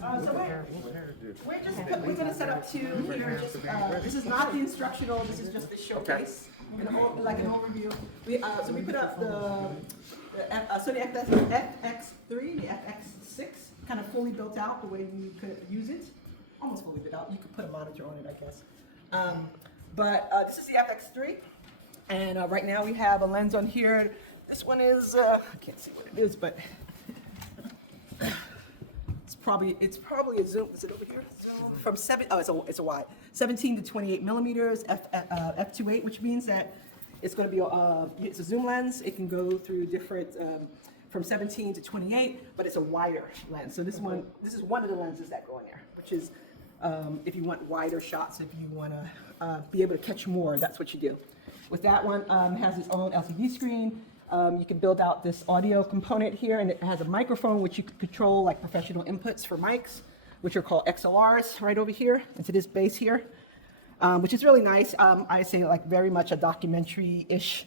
So we're going to set up two here. This is not the instructional. This is just the showcase, like an overview. So we put up the Sony FX3, the FX6, kind of fully built out the way you could use it. Almost fully built out. You could put a monitor on it, I guess. But this is the FX3, and right now we have a lens on here. This one is I can't see what it is, but it's probably a zoom. Is it over here? Zoom from it's a wide 17 to 28 millimeters f2.8, which means that it's going to be it's a zoom lens. It can go through different from 17 to 28, but it's a wider lens. So this is one of the lenses that go in there, which is if you want wider shots, if you want to be able to catch more, that's what you do. With that one, it has its own LCD screen. You can build out this audio component here, and it has a microphone which you can control like professional inputs for mics, which are called XLRs right over here into this base here, which is really nice. I say like very much a documentary-ish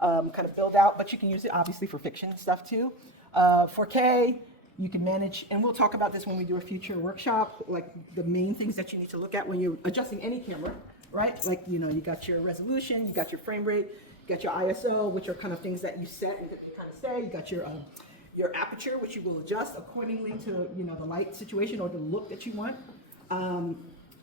kind of build out, but you can use it obviously for fiction stuff too. 4K, you can manage, and we'll talk about this when we do a future workshop, like the main things that you need to look at when you're adjusting any camera, right? Like, you know, you got your resolution, you got your frame rate, you got your ISO, which are kind of things that you set and that you kind of say. You got your aperture, which you will adjust accordingly to, you know, the light situation or the look that you want.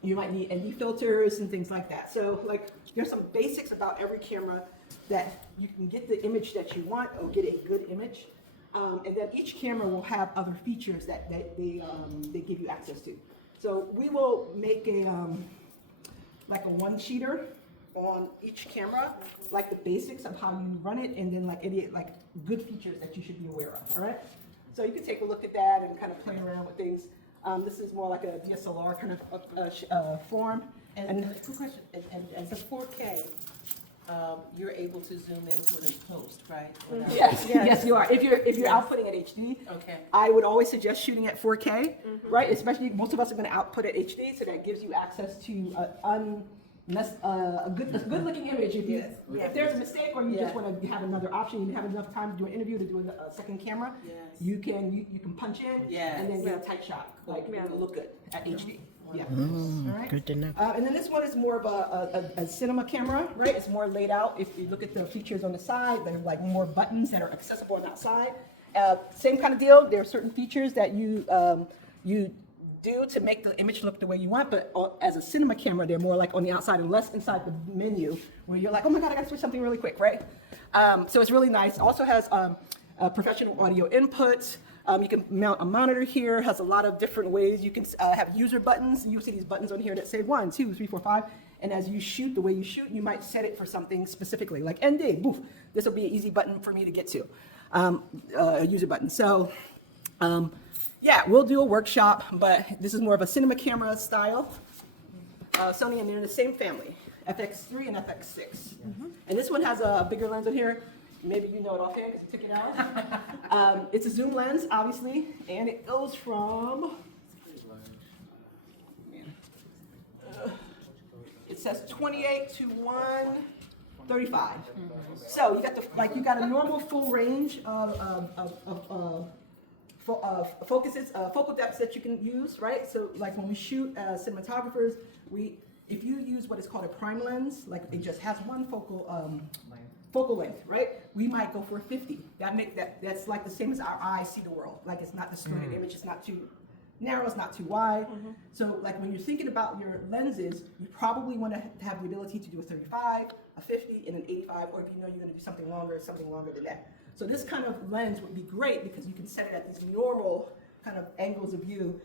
You might need ND filters and things like that. So like there's some basics about every camera that you can get the image that you want or get a good image. And then each camera will have other features that they give you access to. So we will make a like a one-sheeter on each camera, like the basics of how you run it, and then like good features that you should be aware of. All right. So you can take a look at that and kind of play around with things. This is more like a DSLR kind of form. And quick question. And for 4K. You're able to zoom into it in post, right? Yes, you are. If you're outputting at HD, okay. I would always suggest shooting at 4K, right? Especially most of us are going to output at HD, so that gives you access to a good-looking image. If there's a mistake, or you just want to have another option, you have enough time to do an interview to do a second camera, you can punch in and then get a tight shot. Like it'll look good at HD. Yeah. All right. Good to know. And then this one is more of a cinema camera, right? It's more laid out. If you look at the features on the side, there are like more buttons that are accessible on that side. Same kind of deal. There are certain features that you do to make the image look the way you want, but as a cinema camera, they're more like on the outside and less inside the menu, where you're like, oh my God, I gotta switch something really quick, right? So it's really nice. It also has professional audio input. You can mount a monitor here. Has a lot of different ways. You can have user buttons. You see these buttons on here that say 1, 2, 3, 4, 5. And as you shoot, the way you shoot, you might set it for something specifically, like ND. Boof. This will be an easy button for me to get to, a user button. So, yeah, we'll do a workshop, but this is more of a cinema camera style. Sony, and they're in the same family, FX3 and FX6. And this one has a bigger lens on here. Maybe you know it offhand because you took it out. It's a zoom lens, obviously, and it goes from, it says 28 to 135. So you got a normal full range of focal depths that you can use, right? So like when we shoot cinematographers, if you use what is called a prime lens, like it just has one focal length, right? We might go for 50. That's like the same as our eyes see the world. Like it's not distorted image, it's not too narrow, it's not too wide. So like when you're thinking about your lenses, you probably want to have the ability to do a 35, a 50, and an 85, or if you know you're going to do something longer than that. So this kind of lens would be great because you can set it at these normal kind of angles of view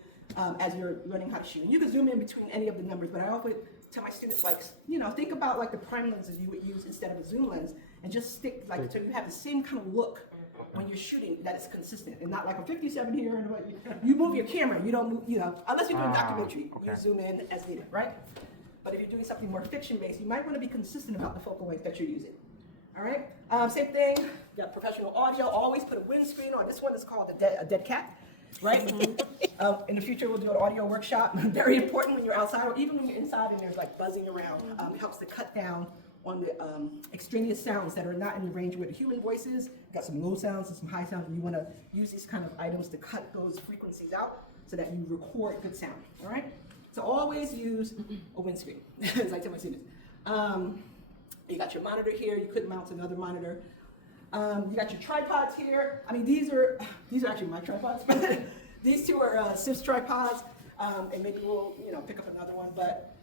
as you're learning how to shoot. And you can zoom in between any of the numbers, but I often tell my students, like, you know, think about like the prime lenses you would use instead of a zoom lens, and just stick like so you have the same kind of look when you're shooting that is consistent, and not like a 57 here and you move your camera, you don't move, you know, unless you're doing documentary, you zoom in as needed, right? But if you're doing something more fiction-based, you might want to be consistent about the focal length that you're using. All right, same thing. You got professional audio. Always put a windscreen on. This one is called a dead cat, right? In the future, we'll do an audio workshop. Very important when you're outside, or even when you're inside and there's like buzzing around. It helps to cut down on the extraneous sounds that are not in the range where the human voice is. Got some low sounds and some high sounds, and you want to use these kind of items to cut those frequencies out so that you record good sound, all right? So always use a windscreen, as I tell my students. You got your monitor here, you could mount another monitor. You got your tripods here. I mean, these are actually my tripods, but these two are SIFT tripods, and maybe we'll, pick up another one, but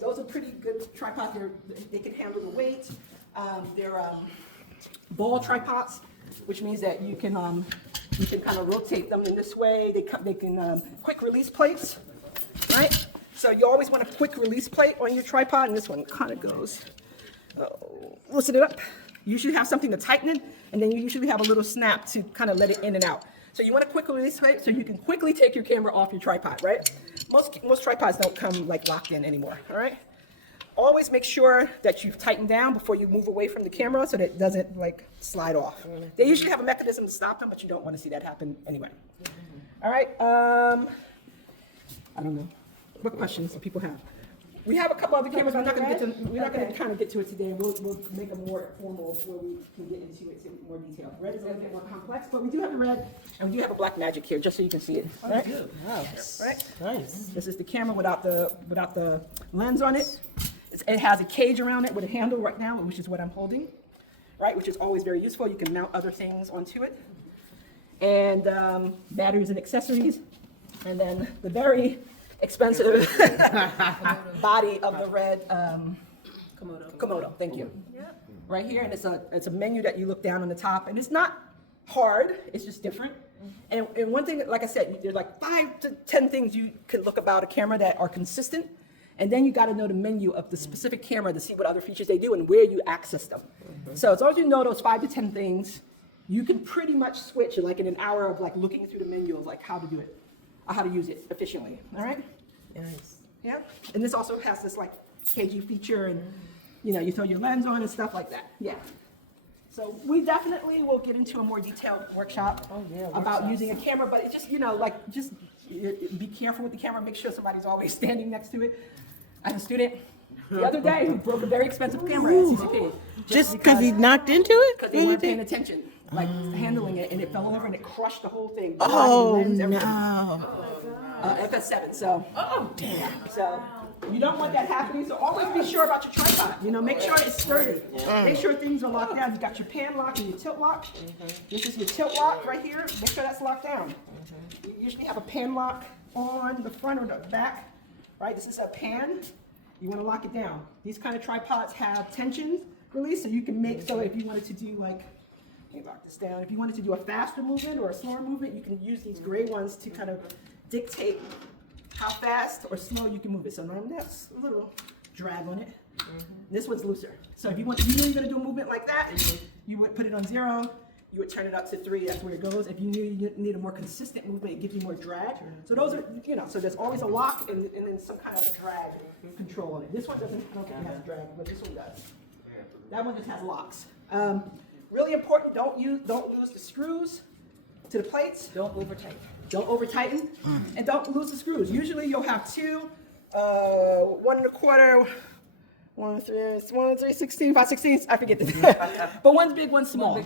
those are pretty good tripods. They can handle the weight. They're ball tripods, which means that you can kind of rotate them in this way. They can quick release plates, right? So you always want a quick release plate on your tripod, and this one kind of goes, loosen it up. You usually have something to tighten it, and then you usually have a little snap to kind of let it in and out. So you want a quick release plate so you can quickly take your camera off your tripod, right? Most tripods don't come like locked in anymore, all right? Always make sure that you tighten down before you move away from the camera so that it doesn't like slide off. They usually have a mechanism to stop them, but you don't want to see that happen anyway. All right, I don't know. What questions do people have? We have a couple other cameras. We're not going to kind of get to it today. We'll make a more formal where we can get into it in more detail. Red is a little bit more complex, but we do have a red and we do have a black magic here, just so you can see it. Right? Wow. Right? Nice. This is the camera without the lens on it. It has a cage around it with a handle right now, which is what I'm holding, right? Which is always very useful. You can mount other things onto it, and batteries and accessories, and then the very expensive body of the red Komodo. Thank you. Right here, and it's a menu that you look down on the top, and it's not hard. It's just different. And one thing, like I said, there's like 5 to 10 things you could look about a camera that are consistent, and then you got to know the menu of the specific camera to see what other features they do and where you access them. So as long as you know those 5 to 10 things, you can pretty much switch like in an hour of like looking through the menu of like how to do it. How to use it efficiently, all right? Nice. Yeah, and this also has this like KG feature and, you throw your lens on and stuff like that, yeah. So we definitely will get into a more detailed workshop about using a camera, but it just, just be careful with the camera, make sure somebody's always standing next to it. I have a student the other day who broke a very expensive camera at CCP. Just because he knocked into it? Because they weren't paying attention, like handling it, and it fell over and it crushed the whole thing. Oh, Lens, no. FS7, so. Oh, damn. So you don't want that happening, so always be sure about your tripod. Make sure it's sturdy. Make sure things are locked down. You got your pan lock and your tilt lock. This is your tilt lock right here. Make sure that's locked down. You usually have a pan lock on the front or the back, right? This is a pan. You want to lock it down. These kind of tripods have tension release, so you can make, so if you wanted to do like, let me lock this down. If you wanted to do a faster movement or a slower movement, you can use these gray ones to kind of dictate how fast or slow you can move it. So normally that's a little drag on it. This one's looser. So if you know you're going to do a movement like that, you would put it on 0. You would turn it up to 3. That's where it goes. If you knew you need a more consistent movement, it gives you more drag. So those are, so there's always a lock and then some kind of drag control on it. This one doesn't, I don't think it has drag, but this one does. That one just has locks. Really important, don't lose the screws to the plates. Don't over tighten, and don't lose the screws. Usually you'll have 2, 1 1/4, 1 3 16, 5 16. I forget this, but one's big, one's small.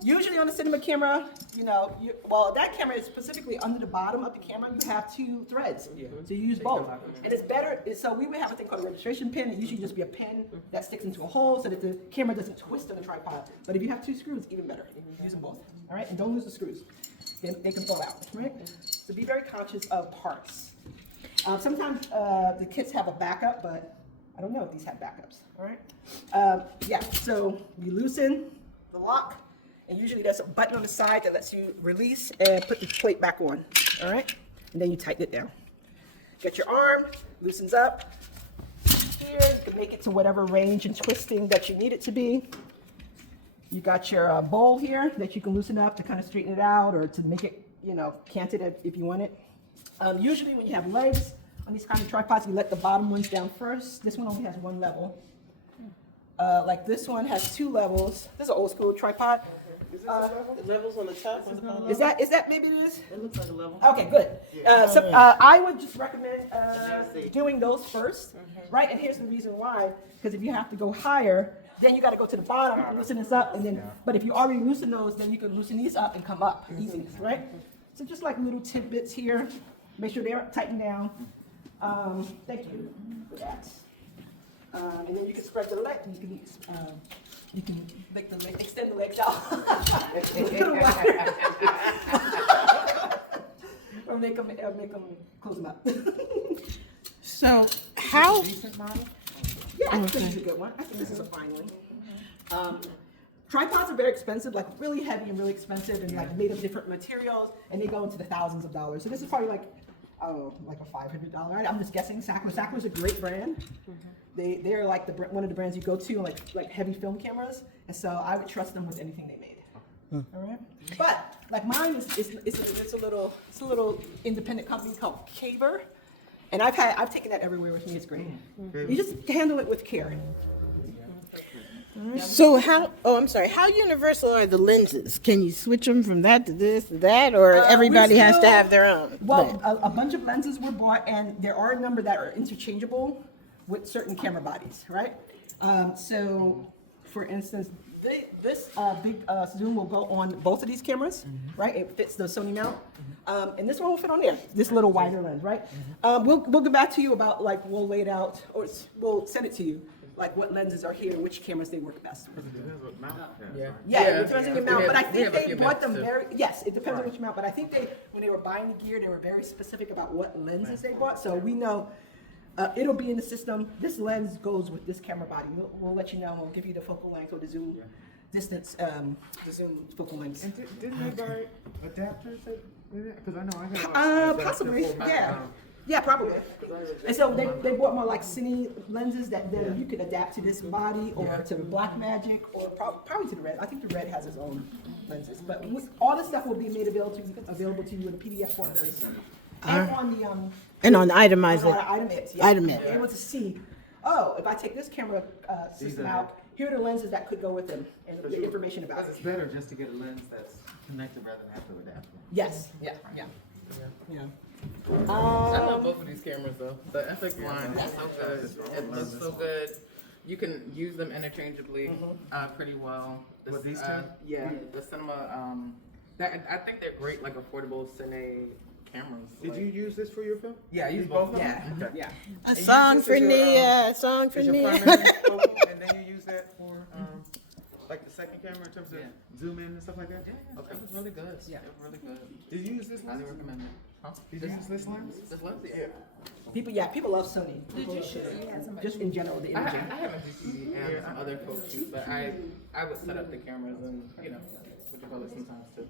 Usually on a cinema camera, that camera is specifically under the bottom of the camera. You have 2 threads, so you use both. And it's better. So we would have a thing called a registration pin. It usually just be a pin that sticks into a hole so that the camera doesn't twist on the tripod. But if you have 2 screws, even better. Use them both. All right, and don't lose the screws. They can fall out, right? So be very conscious of parts. Sometimes the kits have a backup, but I don't know if these have backups, all right? So you loosen the lock, and usually there's a button on the side that lets you release and put the plate back on, all right? And then you tighten it down. Get your arm, loosens up. Here, you can make it to whatever range and twisting that you need it to be. You got your bowl here that you can loosen up to kind of straighten it out or to make it, canted if you want it. Usually when you have legs on these kind of tripods, you let the bottom ones down first. This one only has 1 level. Like this one has 2 levels. This is an old school tripod. The levels on the top or the bottom? Is that maybe it is? It looks like a level. Okay, good. I would just recommend doing those first, right? And here's the reason why, because if you have to go higher, then you got to go to the bottom and loosen this up, and then. But if you already loosen those, then you can loosen these up and come up easy, right? So just like little tidbits here, make sure they're tightened down. Thank you for that. And then you can spread the leg. You can make the leg, extend the legs out. A little wider. Or make them close them up. So how? Yeah, I think this is a good one. I think this is a fine one. Tripods are very expensive, like really heavy and really expensive, and like made of different materials, and they go into the thousands of dollars. So this is probably like, I don't know, like a $500. I'm just guessing. Sackler is a great brand. They're like one of the brands you go to, like heavy film cameras, and so I would trust them with anything they made. All right, but like mine it's a little independent company called Caver, and I've taken that everywhere with me. It's great. You just handle it with care. So how? Oh, I'm sorry. How universal are the lenses? Can you switch them from that to this to that, or everybody has to have their own? Well, a bunch of lenses were bought, and there are a number that are interchangeable with certain camera bodies, right? So, for instance, this big zoom will go on both of these cameras, right? It fits the Sony mount, and this one will fit on there. This little wider lens, right? We'll get back to you about like we'll lay it out, or we'll send it to you. Like what lenses are here and which cameras they work best with. Yeah, it depends on your mount, but I think they bought them yes, it depends on which mount, but I think when they were buying the gear, they were very specific about what lenses they bought, so we know it'll be in the system. This lens goes with this camera body. We'll let you know, we'll give you the focal length or the zoom distance, the zoom focal length. And didn't they buy adapters? Because I know I have possibly, yeah. Yeah, probably. And so they bought more like cine lenses that then you could adapt to this body or to the Blackmagic or probably to the Red. I think the Red has its own lenses. But all this stuff will be made available to you in PDF form very soon. And on the itemized. item hits. Yeah. Item hit. You're able to see, if I take this camera system out, here are the lenses that could go with them and the information about it. It's better just to get a lens that's connected rather than have to adapt. Yes. Yeah. I love both of these cameras though. The FX line is so good. It looks so good. You can use them interchangeably pretty well. With these two? Yeah, the cinema. I think they're great, like affordable cine cameras. Did you use this for your film? Yeah, I use both of them. Yeah. Okay. Yeah. A song for Nia. A song for Is your Nia. primary focal, and then you use that for like the second camera in terms of zoom in and stuff like that? Yeah, okay. It was really good. Yeah, it was really good. Did you use this Highly lens? recommend it. Huh? Did you use this lens? This lens? Yeah. People love Sony. Just in general, the I imaging. have a DCD and some other folks use, but I would set up the cameras and what you call it sometimes too.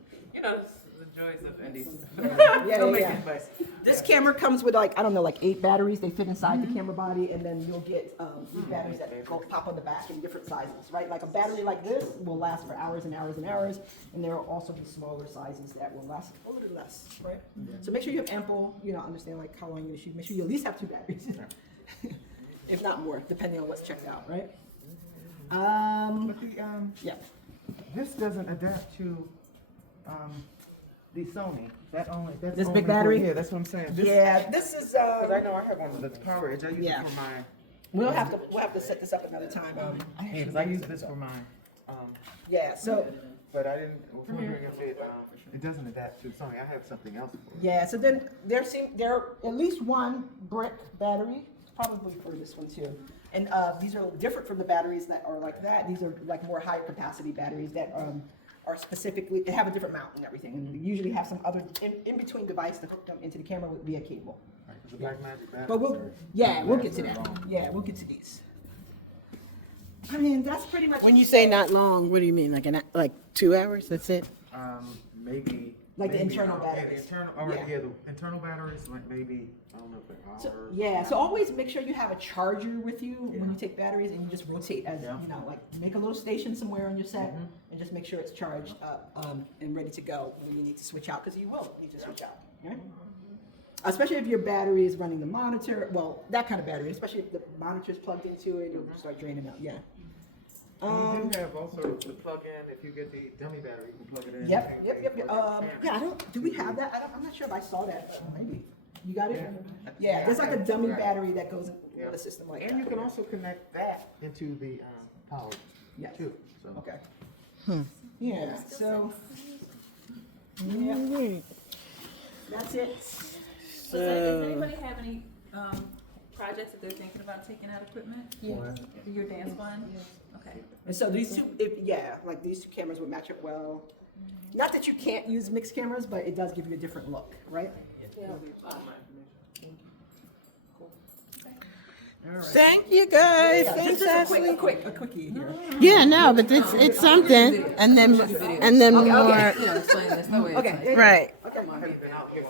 The joys of indie. Yeah. This camera comes with like 8 batteries. They fit inside the camera body, and then you'll get these batteries that pop on the back in different sizes, right? Like a battery like this will last for hours and hours and hours, and there will also be smaller sizes that will last a little less, right? So make sure you have ample, understand like how long you shoot. Make sure you at least have 2 batteries, if not more, depending on what's checked out, right? But Yeah. this doesn't adapt to the Sony. That's This only big battery? Yeah, that's what I'm saying. Yeah, this is. Because I know I have one that's Power Edge. I use Yeah. it for my. We'll have to set this up another time. Yeah, because I use this for my. Yeah. So. But I didn't. I was wondering if it doesn't adapt to Sony. I have something else for it. Yeah, so then there are at least one brick battery, probably for this one too. And these are different from the batteries that are like that. These are like more higher capacity batteries that are specifically, they have a different mount and everything. And they usually have some other in between device to hook them into the camera via cable. The Blackmagic batteries. But we'll get to that. Yeah, we'll get to these. I mean, that's pretty much. When you say not long, what do you mean? Like 2 hours? That's it? Maybe. Like the maybe, internal yeah, batteries. the internal batteries, like maybe, I don't know if an hour. So always make sure you have a charger with you when you take batteries, and you just rotate as, like make a little station somewhere on your set, and just make sure it's charged up and ready to go when you need to switch out, because you will need to switch out, right? Especially if your battery is running the monitor, well, that kind of battery, especially if the monitor's plugged into it, you'll start draining out, yeah. You do have also the plug-in, if you get the dummy battery, you can plug it in. Yep. Yeah, I don't, do we have that? I'm not sure if I saw that, maybe. You got it? Yeah, there's like a dummy battery that goes in the system like And you that. can also connect that into the power Yes. too. So Okay. Yeah, so, yeah, that's it. Does anybody have any projects that they're thinking about taking out equipment? Yeah. For your dance fund? Okay. And so these two, like these two cameras would match up well. Not that you can't use mixed cameras, but it does give you a different look, right? Thank you guys. Yeah, Thanks, just a Asli. quickie here. Yeah, no, but it's something, and then more. You know, explain this. No way. Okay. Right. Okay. I've been out here.